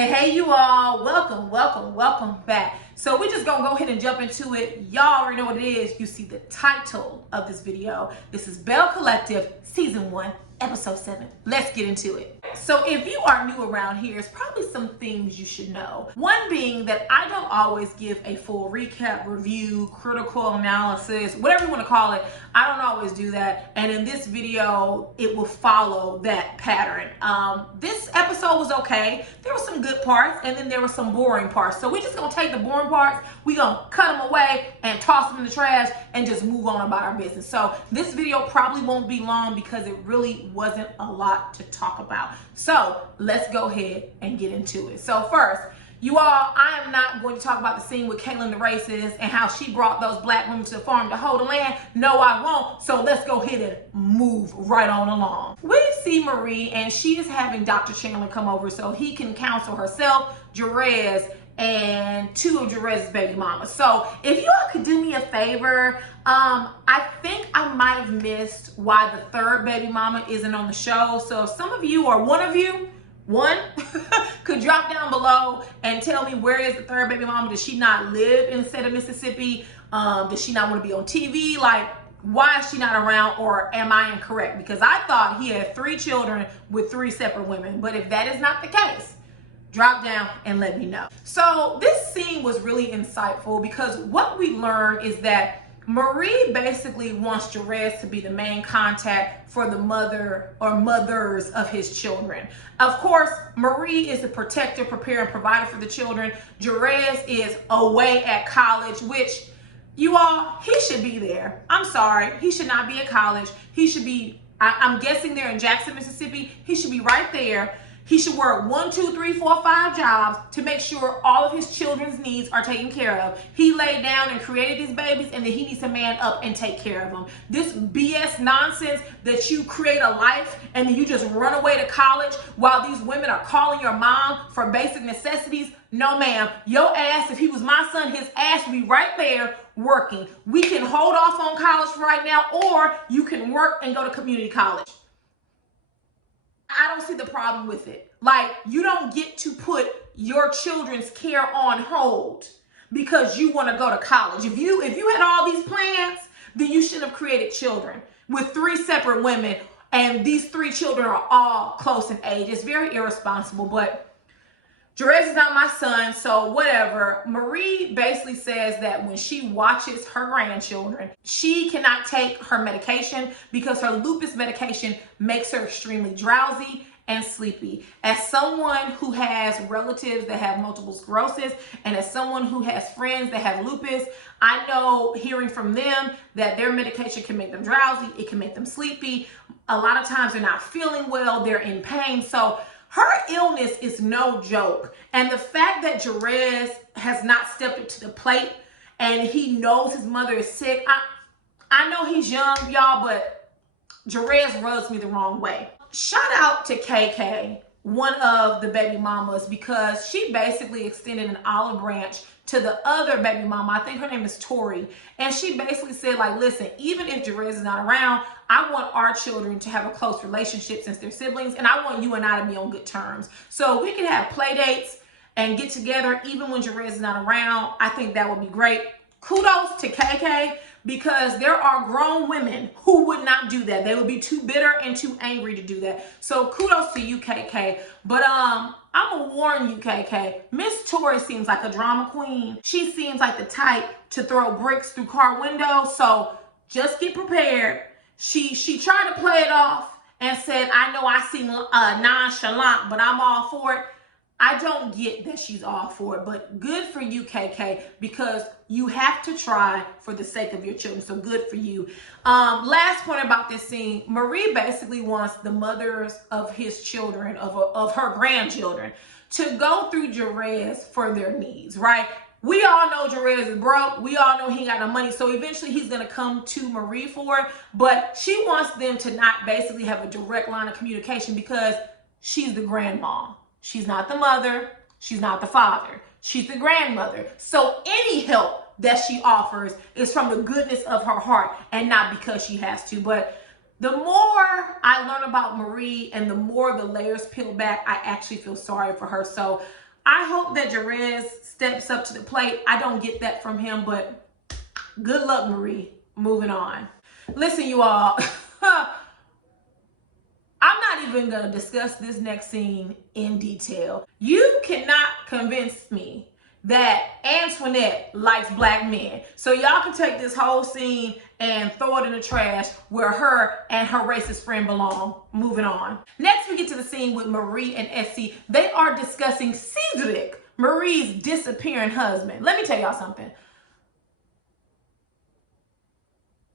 Hey, you all. Welcome back. So we're just gonna go ahead and jump into it. Y'all already know what it is. You see the title of this video. This is Belle Collective Season 1, Episode 7. Let's get into it. So if you are new around here, it's probably some things you should know. One being that I don't always give a full recap, review, critical analysis, whatever you want to call it. I don't always do that. And in this video, it will follow that pattern. This episode was okay. There were some good parts and then there were some boring parts. So we're just going to take the boring parts, we're going to cut them away and toss them in the trash and just move on about our business. So this video probably won't be long because it really wasn't a lot to talk about. So let's go ahead and get into it. So first, you all, I am not going to talk about the scene with Caitlin the racist and how she brought those black women to the farm to hold the land. No, I won't. So let's go ahead and move right on along. We see Marie and she is having Dr. Chandler come over so he can counsel herself, Jerez, and two of Jerez's baby mamas. So if you all could do me a favor, I think I might have missed why the third baby mama isn't on the show. So if some of you or one of you, could drop down below and tell me where is the third baby mama. Does she not live in the state of Mississippi? Does she not want to be on TV? Like, why is she not around, or am I incorrect? Because I thought he had 3 children with 3 separate women. But if that is not the case, drop down and let me know. So this scene was really insightful because what we learned is that Marie basically wants Jerez to be the main contact for the mother or mothers of his children. Of course, Marie is the protector, preparer, and provider for the children. Jerez is away at college, which, you all, he should be there. I'm sorry, he should not be at college. He should be, I'm guessing they're in Jackson, Mississippi. He should be right there. He should work 1, 2, 3, 4, 5 jobs to make sure all of his children's needs are taken care of. He laid down and created these babies, and then he needs to man up and take care of them. This BS nonsense that you create a life and then you just run away to college while these women are calling your mom for basic necessities. No, ma'am. Your ass, if he was my son, his ass would be right there working. We can hold off on college right now, or you can work and go to community college. I don't see the problem with it. Like, you don't get to put your children's care on hold because you want to go to college. If you had all these plans, then you shouldn't have created children with 3 separate women, and these 3 children are all close in age. It's very irresponsible, but Jerez is not my son, so whatever. Marie basically says that when she watches her grandchildren, she cannot take her medication because her lupus medication makes her extremely drowsy and sleepy. As someone who has relatives that have multiple sclerosis, and as someone who has friends that have lupus, I know hearing from them that their medication can make them drowsy, it can make them sleepy. A lot of times they're not feeling well, they're in pain. So her illness is no joke. And the fact that Jerez has not stepped up to the plate and he knows his mother is sick, I know he's young, y'all, but Jerez rubs me the wrong way. Shout out to KK, one of the baby mamas, because she basically extended an olive branch to the other baby mama. I think her name is Tori. And she basically said, like, listen, even if Jerez is not around, I want our children to have a close relationship since they're siblings, and I want you and I to be on good terms. So we can have play dates and get together even when Jerez is not around. I think that would be great. Kudos to KK, because there are grown women who would not do that. They would be too bitter and too angry to do that. So kudos to you, KK. But I'm gonna warn you, KK. Miss Tori seems like a drama queen. She seems like the type to throw bricks through car windows. So just get prepared. She tried to play it off and said, I know I seem nonchalant, but I'm all for it. I don't get that she's all for it, but good for you, KK, because you have to try for the sake of your children. So good for you. Last point about this scene, Marie basically wants the mothers of his children, of her grandchildren, to go through Jerez for their needs, right? We all know Jerez is broke. We all know he got no money. So eventually he's going to come to Marie for it. But she wants them to not basically have a direct line of communication because she's the grandma. She's not the mother. She's not the father. She's the grandmother. So any help that she offers is from the goodness of her heart and not because she has to. But the more I learn about Marie and the more the layers peel back, I actually feel sorry for her. So I hope that Jerez steps up to the plate. I don't get that from him, but good luck, Marie. Moving on. Listen, you all. I'm not even going to discuss this next scene in detail. You cannot convince me that Antoinette likes black men. So y'all can take this whole scene and throw it in the trash where her and her racist friend belong. Moving on. Next, we get to the scene with Marie and Essie. They are discussing Cedric, Marie's disappearing husband. Let me tell y'all something.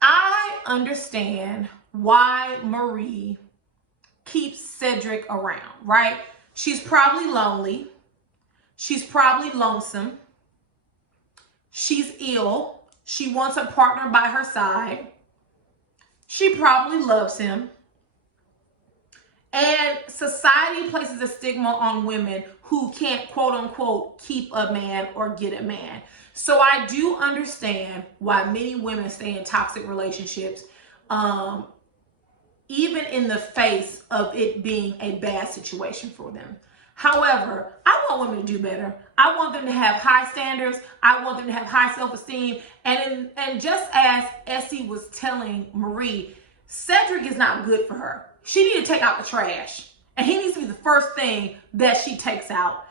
I understand why Marie keeps Cedric around, right? She's probably lonely. She's probably lonesome. She's ill. She wants a partner by her side. She probably loves him. And society places a stigma on women who can't, quote unquote, keep a man or get a man. So I do understand why many women stay in toxic relationships, even in the face of it being a bad situation for them. However, I want women to do better. I want them to have high standards. I want them to have high self-esteem. And just as Essie was telling Marie, Cedric is not good for her. She needs to take out the trash. And he needs to be the first thing that she takes out.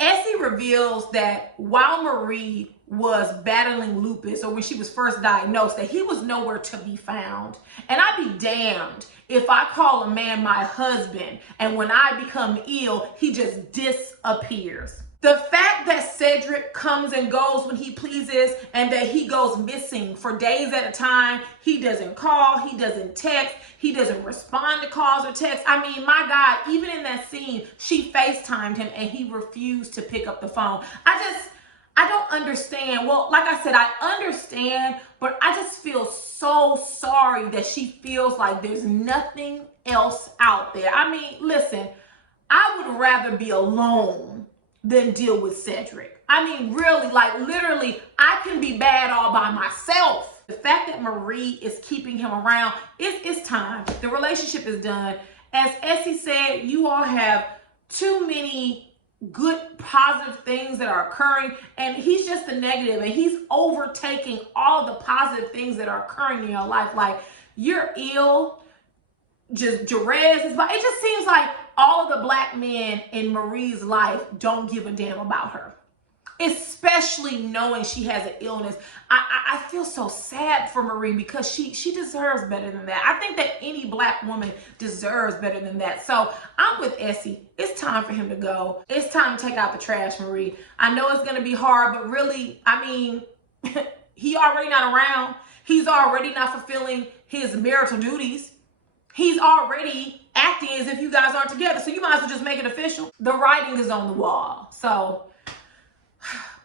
Essie reveals that while Marie was battling lupus, or when she was first diagnosed, that he was nowhere to be found. And I'd be damned if I call a man my husband and when I become ill, he just disappears. The fact that Cedric comes and goes when he pleases and that he goes missing for days at a time, he doesn't call, he doesn't text, he doesn't respond to calls or texts. I mean, my God, even in that scene, she FaceTimed him and he refused to pick up the phone. I don't understand. Well, like I said, I understand, but I just feel so sorry that she feels like there's nothing else out there. I mean, listen, I would rather be alone than deal with Cedric. I mean, really, like literally, I can be bad all by myself. The fact that Marie is keeping him around, it's time. The relationship is done. As Essie said, you all have too many good positive things that are occurring, and he's just the negative, and he's overtaking all the positive things that are occurring in your life. Like, you're ill, just Jerez is, but it just seems like all of the black men in Marie's life don't give a damn about her, especially knowing she has an illness. I feel so sad for Marie because she deserves better than that. I think that any black woman deserves better than that. So I'm with Essie. It's time for him to go. It's time to take out the trash, Marie. I know it's going to be hard, but really, I mean, he already not around. He's already not fulfilling his marital duties. He's already acting as if you guys aren't together. So you might as well just make it official. The writing is on the wall. So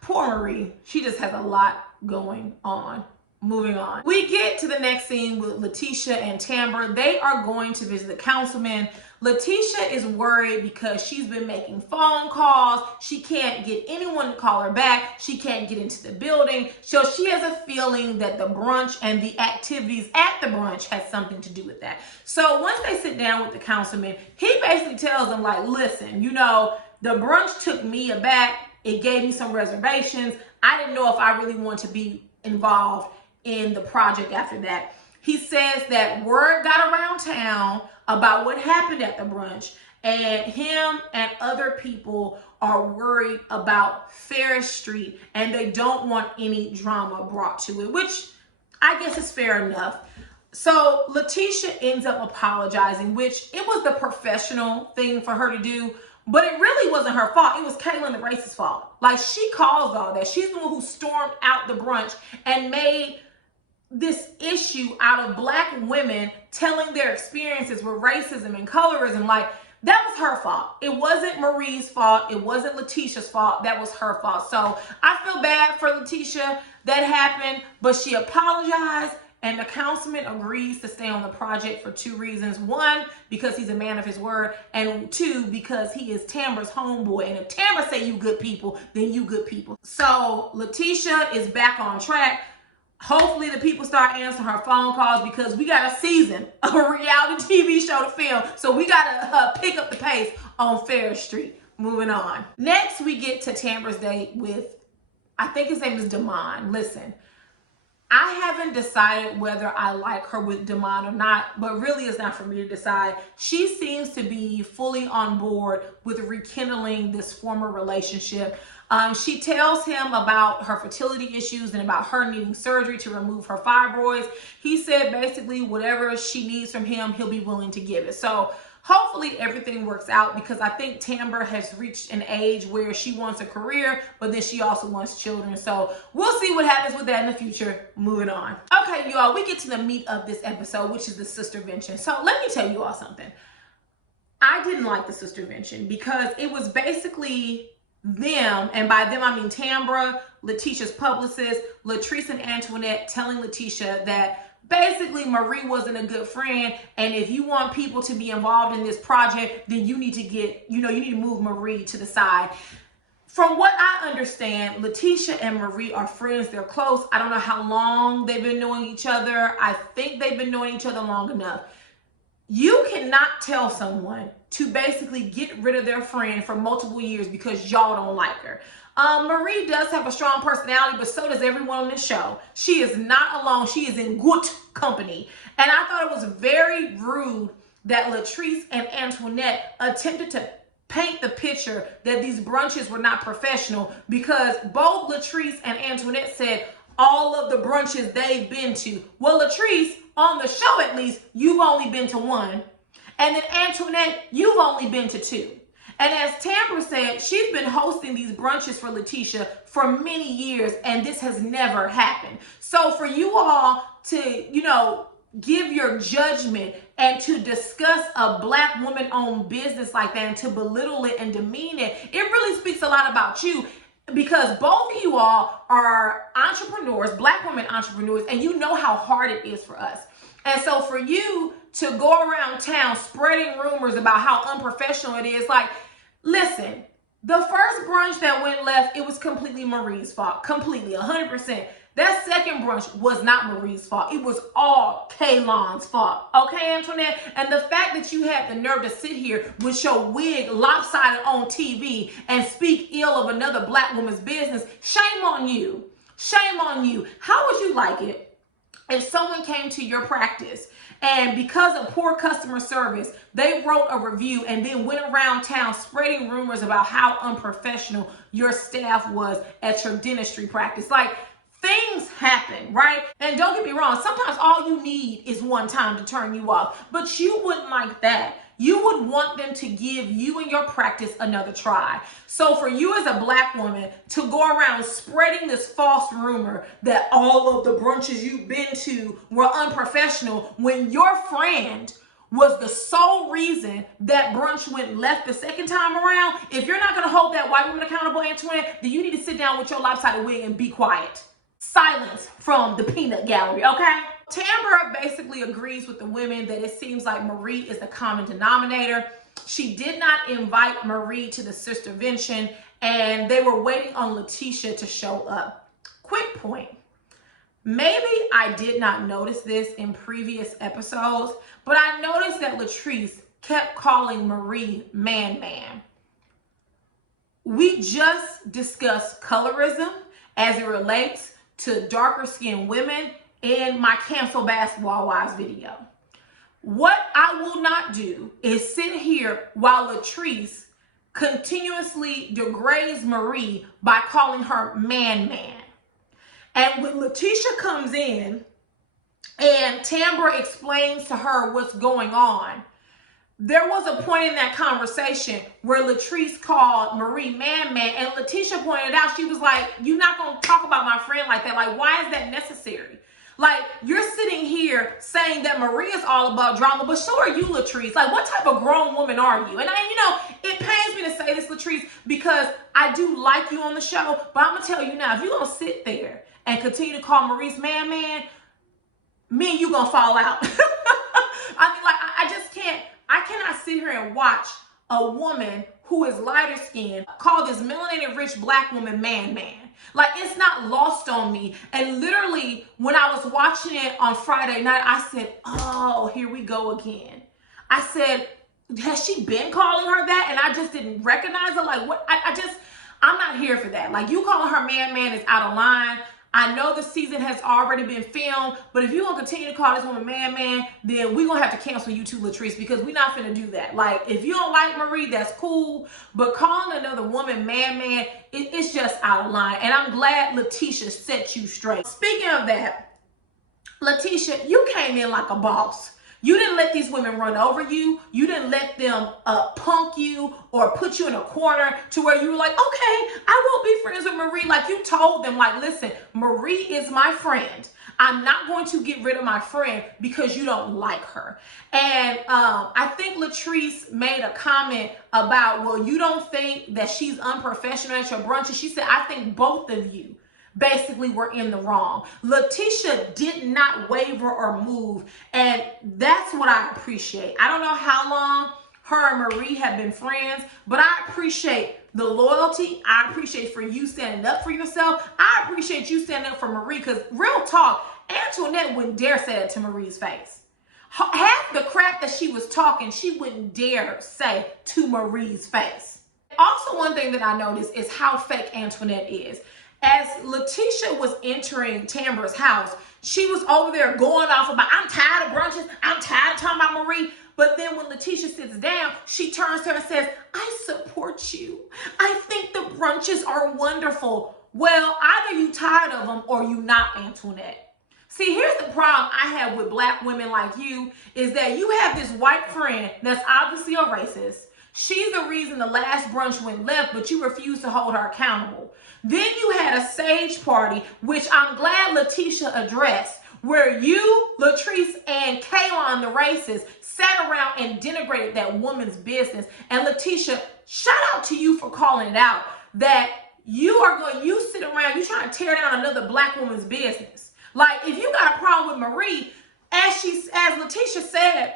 poor Marie, she just has a lot going on. Moving on. We get to the next scene with Leticia and Tamara. They are going to visit the councilman. Leticia is worried because she's been making phone calls. She can't get anyone to call her back. She can't get into the building. So she has a feeling that the brunch and the activities at the brunch has something to do with that. So once they sit down with the councilman, he basically tells them, like, listen, you know, the brunch took me aback. It gave me some reservations. I didn't know if I really want to be involved in the project after that. He says that word got around town about what happened at the brunch, and him and other people are worried about Ferris Street and they don't want any drama brought to it, which I guess is fair enough. So Leticia ends up apologizing, which it was the professional thing for her to do, but it really wasn't her fault. It was Caitlin the racist's fault. Like, she caused all that. She's the one who stormed out the brunch and made this issue out of black women telling their experiences with racism and colorism. Like, that was her fault. It wasn't Marie's fault. It wasn't Leticia's fault. That was her fault. So I feel bad for Leticia. That happened, but she apologized, and the councilman agrees to stay on the project for two reasons. One, because he's a man of his word, and two, because he is Tamara's homeboy. And if Tamara say you good people, then you good people. So Leticia is back on track. Hopefully the people start answering her phone calls, because we got a season of a reality TV show to film. So we got to pick up the pace on Ferris Street. Moving on. Next, we get to Tamara's date with, I think his name is Damon. Listen, I haven't decided whether I like her with Damon or not, but really it's not for me to decide. She seems to be fully on board with rekindling this former relationship. She tells him about her fertility issues and about her needing surgery to remove her fibroids. He said basically whatever she needs from him, he'll be willing to give it. So hopefully everything works out, because I think Tamara has reached an age where she wants a career, but then she also wants children. So we'll see what happens with that in the future. Moving on. Okay, you all, we get to the meat of this episode, which is the Sistervention. So let me tell you all something. I didn't like the Sistervention because it was basically them, and by them I mean Tamara, Leticia's publicist, Latrice and Antoinette telling Leticia that basically Marie wasn't a good friend, and if you want people to be involved in this project, then you need to you need to move Marie to the side. From what I understand, Leticia and Marie are friends. They're close. I don't know how long they've been knowing each other. I think they've been knowing each other long enough. You cannot tell someone to basically get rid of their friend for multiple years because y'all don't like her. Marie does have a strong personality, but so does everyone on this show. She is not alone. She is in good company. And I thought it was very rude that Latrice and Antoinette attempted to paint the picture that these brunches were not professional, because both Latrice and Antoinette said all of the brunches they've been to. Well, Latrice, on the show at least, you've only been to one. And then Antoinette, you've only been to two. And as Tamara said, she's been hosting these brunches for Leticia for many years, and this has never happened. So for you all to, give your judgment and to discuss a Black woman-owned business like that and to belittle it and demean it, it really speaks a lot about you. Because both of you all are entrepreneurs, Black women entrepreneurs, and you know how hard it is for us. And so for you to go around town spreading rumors about how unprofessional it is, like, listen, the first brunch that went left, it was completely Marie's fault. Completely, 100%. That second brunch was not Marie's fault. It was all Kaylon's fault. Okay, Antoinette? And the fact that you had the nerve to sit here with your wig lopsided on TV and speak ill of another Black woman's business, shame on you. Shame on you. How would you like it if someone came to your practice and because of poor customer service, they wrote a review and then went around town spreading rumors about how unprofessional your staff was at your dentistry practice? Like, things happen, right? And don't get me wrong, sometimes all you need is one time to turn you off, but you wouldn't like that. You would want them to give you and your practice another try. So for you as a Black woman to go around spreading this false rumor that all of the brunches you've been to were unprofessional when your friend was the sole reason that brunch went left the second time around, if you're not gonna hold that white woman accountable, Antoinette, then you need to sit down with your lopsided wig and be quiet. Silence from the peanut gallery, okay? Tamara basically agrees with the women that it seems like Marie is the common denominator. She did not invite Marie to the Sistervention, and they were waiting on Leticia to show up. Quick point. Maybe I did not notice this in previous episodes, but I noticed that Latrice kept calling Marie man. We just discussed colorism as it relates to darker skinned women in my Cancel Basketball Wives video. What I will not do is sit here while Latrice continuously degrades Marie by calling her man. And when Leticia comes in and Tamara explains to her what's going on, there was a point in that conversation where Latrice called Marie man, and Leticia pointed out, she was like, you're not going to talk about my friend like that. Like, why is that necessary? Like, you're sitting here saying that Marie is all about drama, but so are you, Latrice. Like, what type of grown woman are you? And it pains me to say this, Latrice, because I do like you on the show, but I'm going to tell you now, if you're going to sit there and continue to call Maurice man, me and you going to fall out. I mean, like, I just can't. I cannot sit here and watch a woman who is lighter skinned call this melanated rich Black woman man. Like, it's not lost on me. And literally, when I was watching it on Friday night, I said, oh, here we go again. I said, has she been calling her that and I just didn't recognize it? Like, what? I'm not here for that. Like, you calling her man is out of line. I know the season has already been filmed, but if you're going to continue to call this woman man, then we're going to have to cancel you too, Latrice, because we're not finna do that. Like, if you don't like Marie, that's cool, but calling another woman man, it's just out of line. And I'm glad Leticia set you straight. Speaking of that, Leticia, you came in like a boss. You didn't let these women run over you. You didn't let them punk you or put you in a corner to where you were like, okay, I won't be friends with Marie. Like, you told them, like, listen, Marie is my friend. I'm not going to get rid of my friend because you don't like her. And I think Latrice made a comment about, well, you don't think that she's unprofessional at your brunches. She said, I think both of you basically were in the wrong. Leticia did not waver or move, and that's what I appreciate. I don't know how long her and Marie have been friends, but I appreciate the loyalty. I appreciate for you standing up for yourself. I appreciate you standing up for Marie, because real talk, Antoinette wouldn't dare say that to Marie's face. Half the crap that she was talking, she wouldn't dare say to Marie's face. Also, one thing that I noticed is how fake Antoinette is. As Leticia was entering Tamara's house, she was over there going off about, I'm tired of brunches, I'm tired of talking about Marie. But then when Leticia sits down, she turns to her and says, I support you. I think the brunches are wonderful. Well, either you tired of them or you not, Antoinette. See, here's the problem I have with black women like you, is that you have this white friend that's obviously a racist. She's the reason the last brunch went left, but you refuse to hold her accountable. Then you had a sage party, which I'm glad Leticia addressed, where you, Latrice, and Kaylon, the racist, sat around and denigrated that woman's business. And Leticia, shout out to you for calling it out, that you sit around, you trying to tear down another black woman's business. Like, if you got a problem with Marie, as Leticia said,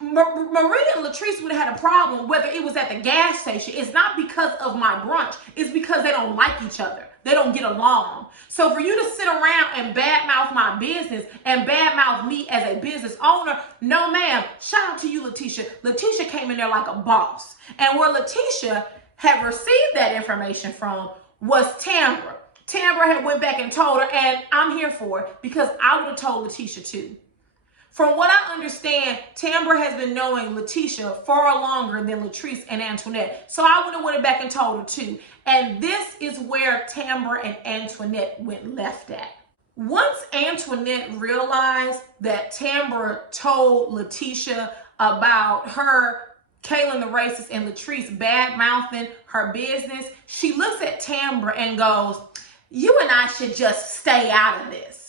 Marie and Latrice would have had a problem whether it was at the gas station. It's not because of my brunch. It's because they don't like each other. They don't get along. So for you to sit around and badmouth my business and badmouth me as a business owner, no ma'am. Shout out to you, Leticia. Leticia came in there like a boss. And where Leticia had received that information from was Tamara. Tamara had went back and told her, and I'm here for it because I would have told Leticia too. From what I understand, Tamara has been knowing Leticia far longer than Latrice and Antoinette. So I would have went back and told her too. And this is where Tamara and Antoinette went left at. Once Antoinette realized that Tamara told Leticia about her, Kaylin the racist, and Latrice bad-mouthing her business, she looks at Tamara and goes, you and I should just stay out of this.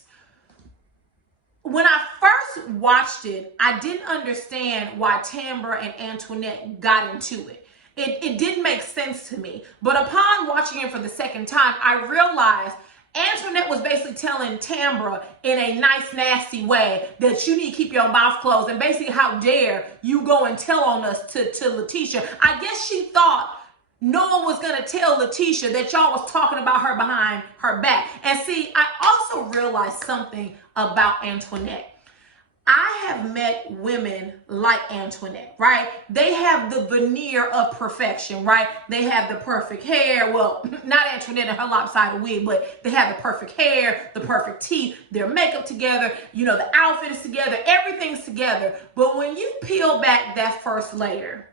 When I first watched it, I didn't understand why Tamara and Antoinette got into it. It didn't make sense to me. But upon watching it for the second time, I realized Antoinette was basically telling Tamara in a nice, nasty way that you need to keep your mouth closed. And basically, how dare you go and tell on us to Leticia. I guess she thought no one was going to tell Leticia that y'all was talking about her behind her back. And see, I also realized something about Antoinette. I have met women like Antoinette, right? They have the veneer of perfection, right? They have the perfect hair. Well, not Antoinette and her lopsided wig, but they have the perfect hair, the perfect teeth, their makeup together, you know, the outfit is together, everything's together. But when you peel back that first layer,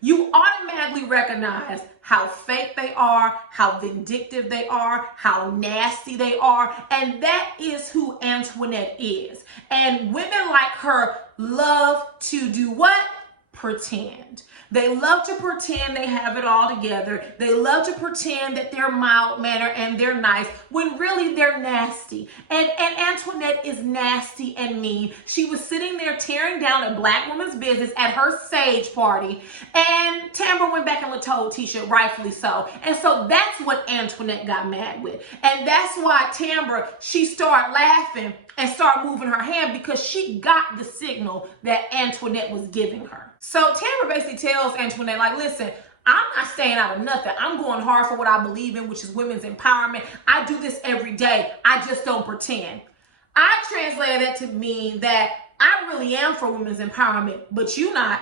you automatically recognize how fake they are, how vindictive they are, how nasty they are. And that is who Antoinette is. And women like her love to do what? Pretend. They love to pretend they have it all together. They love to pretend that they're mild-mannered and they're nice when really they're nasty. And Antoinette is nasty and mean. She was sitting there tearing down a black woman's business at her sage party. And Tamara went back and told Leticia, rightfully so. And so that's what Antoinette got mad with. And that's why Tamara, she started laughing and start moving her hand because she got the signal that Antoinette was giving her. So Tamara basically tells Antoinette, like, listen, I'm not staying out of nothing. I'm going hard for what I believe in, which is women's empowerment. I do this every day. I just don't pretend. I translated that to mean that I really am for women's empowerment, but you not.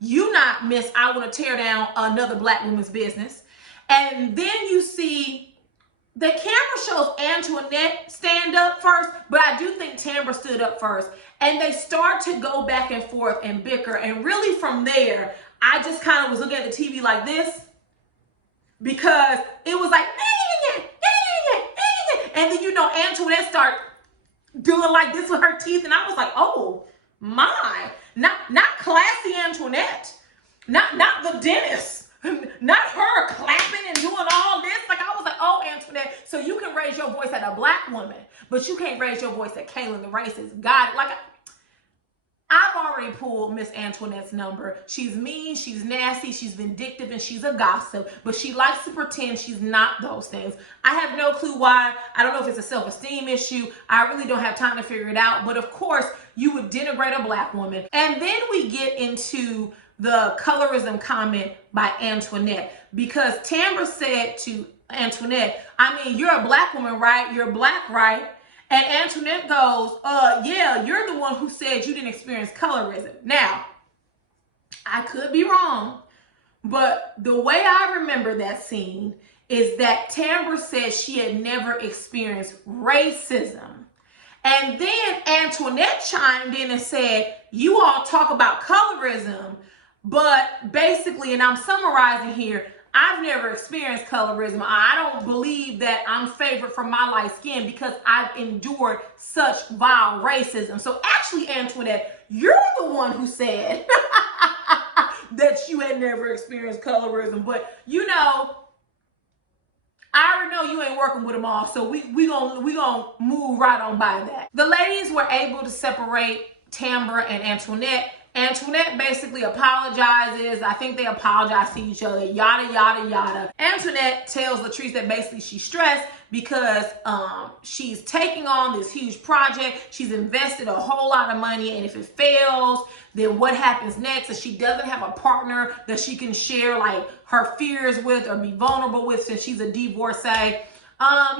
You not miss, I want to tear down another black woman's business. And then you see the camera shows Antoinette stand up first, but I do think Tamara stood up first. And they start to go back and forth and bicker. And really from there, I just kind of was looking at the TV like this, because it was like, and then, you know, Antoinette started doing like this with her teeth. And I was like, oh my, not classy Antoinette, not the dentist, not her clapping and doing all this. Like, I was like, oh, Antoinette, so you can raise your voice at a black woman, but you can't raise your voice at Kaylin the racist. Got it. Like, I've already pulled Miss Antoinette's number. She's mean, she's nasty, she's vindictive, and she's a gossip, but she likes to pretend she's not those things. I have no clue why. I don't know if it's a self-esteem issue. I really don't have time to figure it out, but of course, you would denigrate a black woman. And then we get into the colorism comment by Antoinette, because Tamara said to Antoinette, I mean, you're a black woman, right? You're black, right? And Antoinette goes, yeah, you're the one who said you didn't experience colorism. Now, I could be wrong, but the way I remember that scene is that Tamara said she had never experienced racism. And then Antoinette chimed in and said, you all talk about colorism, but basically, and I'm summarizing here, I've never experienced colorism. I don't believe that I'm favored for my light skin because I've endured such vile racism. So actually, Antoinette, you're the one who said that you had never experienced colorism. But, you know, I already know you ain't working with them all, so we gonna move right on by that. The ladies were able to separate Tamara and Antoinette. Antoinette basically apologizes. I think they apologize to each other, yada, yada, yada. Antoinette tells Latrice that basically she's stressed because she's taking on this huge project. She's invested a whole lot of money, and if it fails, then what happens next? If she doesn't have a partner that she can share like her fears with or be vulnerable with, since she's a divorcee.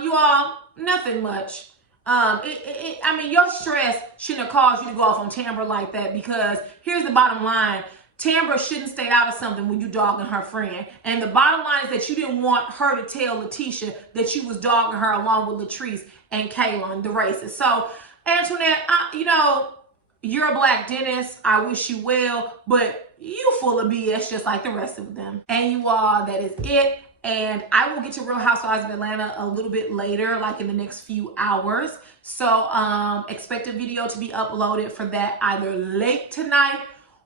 You all, nothing much. I mean, your stress shouldn't have caused you to go off on Tamara like that, because here's the bottom line. Tamara shouldn't stay out of something when you dogging her friend. And the bottom line is that you didn't want her to tell Leticia that you was dogging her along with Latrice and Kaylin, the racist. So, Antoinette, you know, you're a black dentist. I wish you well, but you full of BS just like the rest of them. And you all, that is it. And I will get to Real Housewives of Atlanta a little bit later, like in the next few hours. So expect a video to be uploaded for that either late tonight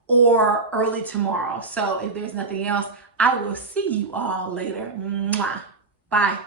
or early tomorrow. So if there's nothing else, I will see you all later. Mwah. Bye.